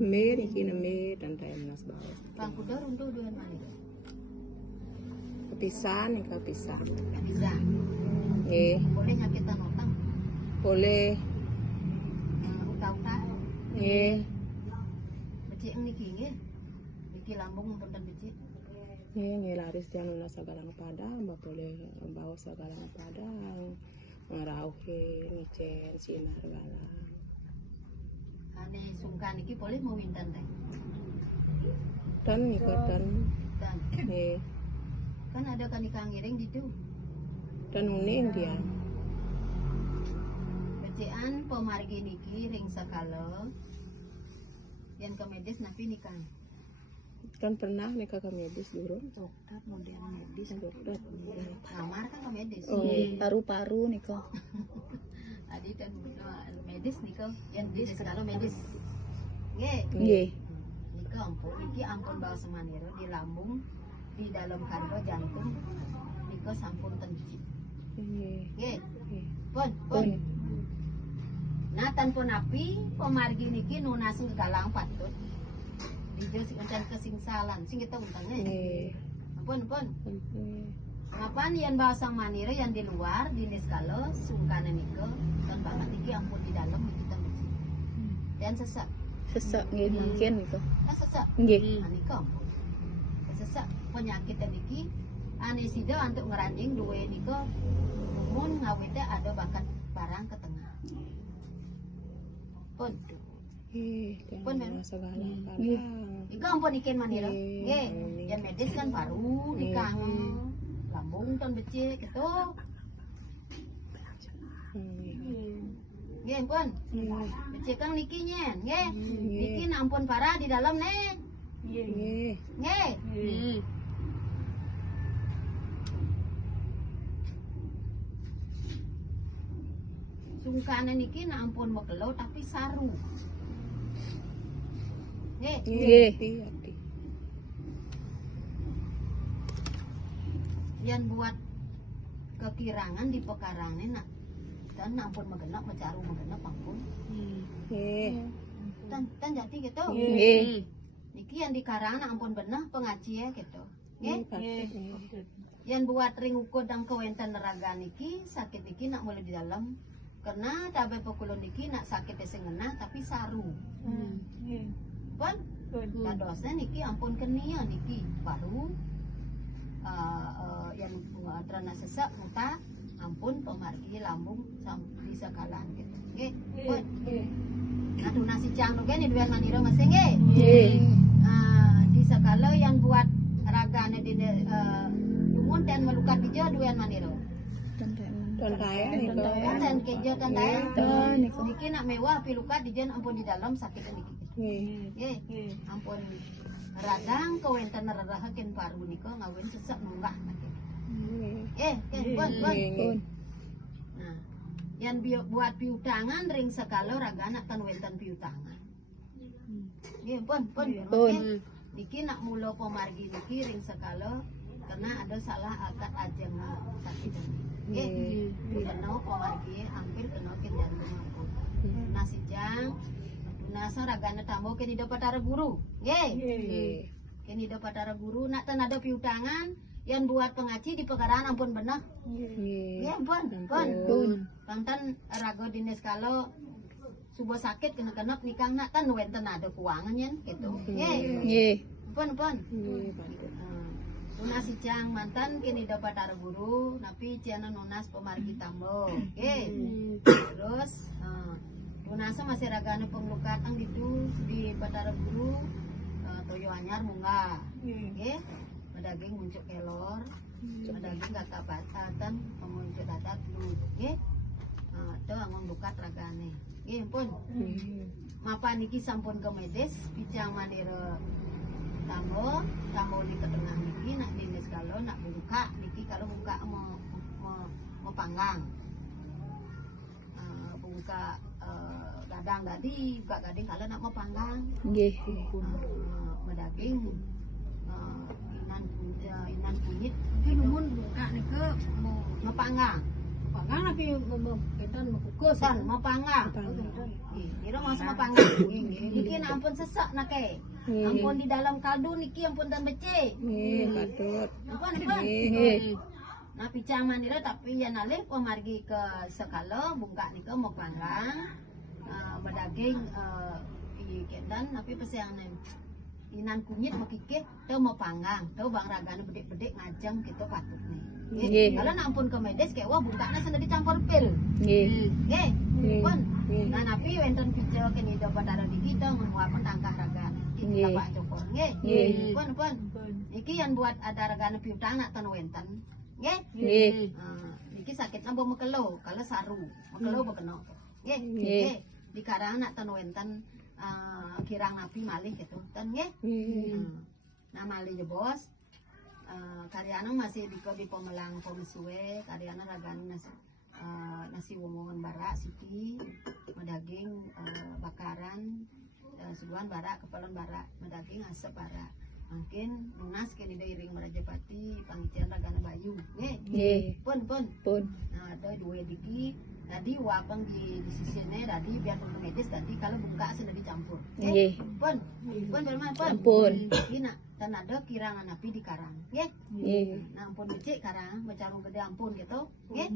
Me iki na me dan nas bawas. Bang kuda runtuh dua mana? Kepisan nih kepisan. Bisa. Boleh nyakitan utang? Boleh. Utang-utang? Becik niki nggih. Niki lambung pun dan becik. Laris jangan lunas segala pada, mbak boleh bawa segala pada, ngerauhin, ngicen, sinar galang. Ane sungkan niki boleh mau winten teh. Dan ikutan. Dan. Kan ada kan ikan ngiring gitu. Dan uning dia. Becian pemargi niki ring sakala. Yang ke medis napi nikah. Kan pernah nikah ke medis dulu. Dokter modern medis. Dokter. Kamar kan ke medis. Paru-paru nikah. Adi dan medis nikah yang medis kalau medis. Nggih. Nikah ampun, niki ampun bawa semaniro di lambung, di dalam kandung jantung, nikah sampun tenci. Nggih. Pun. Nah tanpa napi pemargi niki nunasen ke galang patut. Dijo sing uncen kesingsalan, sing kita untangnya. Pun. Ngapain yang bahasa maniro yang di luar di neskalo sungkanan niko dan banget niki ampun di dalam kita mesti. Dan sesak nggih mungkin niku. Sesak. Nggih. Niko ampun. Sesak penyakit niki anesida untuk ngeranjing duwe niko mun ngawete ada bakat barang ke tengah. Pun. Pun segala pada. Iko ampun ikin maniro. Nggih. Yang medis kan baru nikah. Lambung ton becik gitu. Nggih, pun. Becik kang niki nyen, nggih. Niki ampun parah di dalam nih. Nggih. Sungkane niki ampun mekelo tapi saru. Nggih. Yang buat kekirangan di pekarangan nak dan ampun megenap mecaru megenap ampun dan jadi gitu niki yang di karangan ampun benah pengaji ya gitu yang buat ring ukur dan kewenten neraga niki sakit niki nak mulai di dalam karena tabe pokulon niki nak sakit sengena tapi saru pun dan dosnya niki ampun kenia niki baru yang terana sesak muka ampun pemargi lambung di sekalan gitu. Nggih. Nah nasi cang juga nih dua maniro masing nggih. Di sekala yang buat ragane di lumun dan melukat hijau dua maniro. Dan kejo dan niki nak mewah pilukat dijen ampun di dalam sakit niki. Nggih. Ampun radang kewenten radahaken paru nika ngawin sesak nunggah. Pun. Nah, yang buat piutangan ring sekalo ragana tan wenten piutangan. Pun. Niki nak mulo pemargi niki ring sekalo karena ada salah akad ajeng sakit. Karena pemargi hampir kena jantung aku. Nasi jang nasa ragana tambo kini dapat ara guru. Kini dapat ara guru nak tan ada piutangan yang buat pengaji di pekarangan ampun benah. Pun. Pantan rago dinas kalau subuh sakit kena nikah nak tan wenten ada keuangan yen gitu. Pun. Lunas icang mantan kini dapat ara guru napi ciana nunas pemargi tambo. Terus lunasa masih ragane pemlukatan gitu di Batara Guru toyo anyar munggah. Daging muncul kelor, daging kata batatan, muncul dadat dulu, itu angon lukat ragane, pun. Mapa niki sampun ke medis, picang maniro tambo di ketengah niki, nak dinis kalau nak buka niki kalau buka mau panggang, buka gadang tadi, buka gading kalau nak mau panggang, daging. Inan kunyit, tapi lumun buka nih ke mau panggang. Pangan tapi ketan kukus. Dan mau panggang. Ira masuk mau panggang. Niki ampun sesak nake. Ampun di dalam kaldu niki ampun dan becek. Nggih, patut. Ampun. Nggih. Nah picaman ira tapi ya nalih pemargi ke sekala bungka nika mau panggang. Bedaging i kedan tapi peseangan inan kunyit mau kikit teu mau panggang teu bang ragana bedek-bedek ngajam gitu patut nih. Nggih. Kalau nampun ke medes kayak wah bungkana sudah dicampur pil. Nggih. Nggih. Pun. Nggih. Nah napi wonten pijo kene do padara di kita nguapen tangkah ragana. Iki Nggih. Pak Cokor. Nggih. Nggih. Pun. Iki yang buat ada ragana piutang nak ten wenten. Nggih. Nggih. Iki sakitna bo mekelo, kalau saru. Mekelo bo kena. Nggih. Nggih. Nggih. Di karang nak ten wenten kirang napi malih gitu. Ten nggih. Nggih. Nah malih je bos. Karyana masih di pemelang pomisuwe, karyana ragana nasi womongan barak siti, medaging bakaran, suguhan barak, kepalan barak, medaging asap barak. Mungkin lunas kini iring Merajapati, pangician ragana bayu, Nggih. pun. Pun. Nah ada dua diki, tadi wapang di sisinya, tadi biar perlu medis, tadi kalau bungka sudah dicampur, Nggih. pun, bermain pun. Ampun. Ini dan ada kirangan api di karang, nggih. Nggih. Nah ampun becik karang, becarung gede ampun gitu, nggih.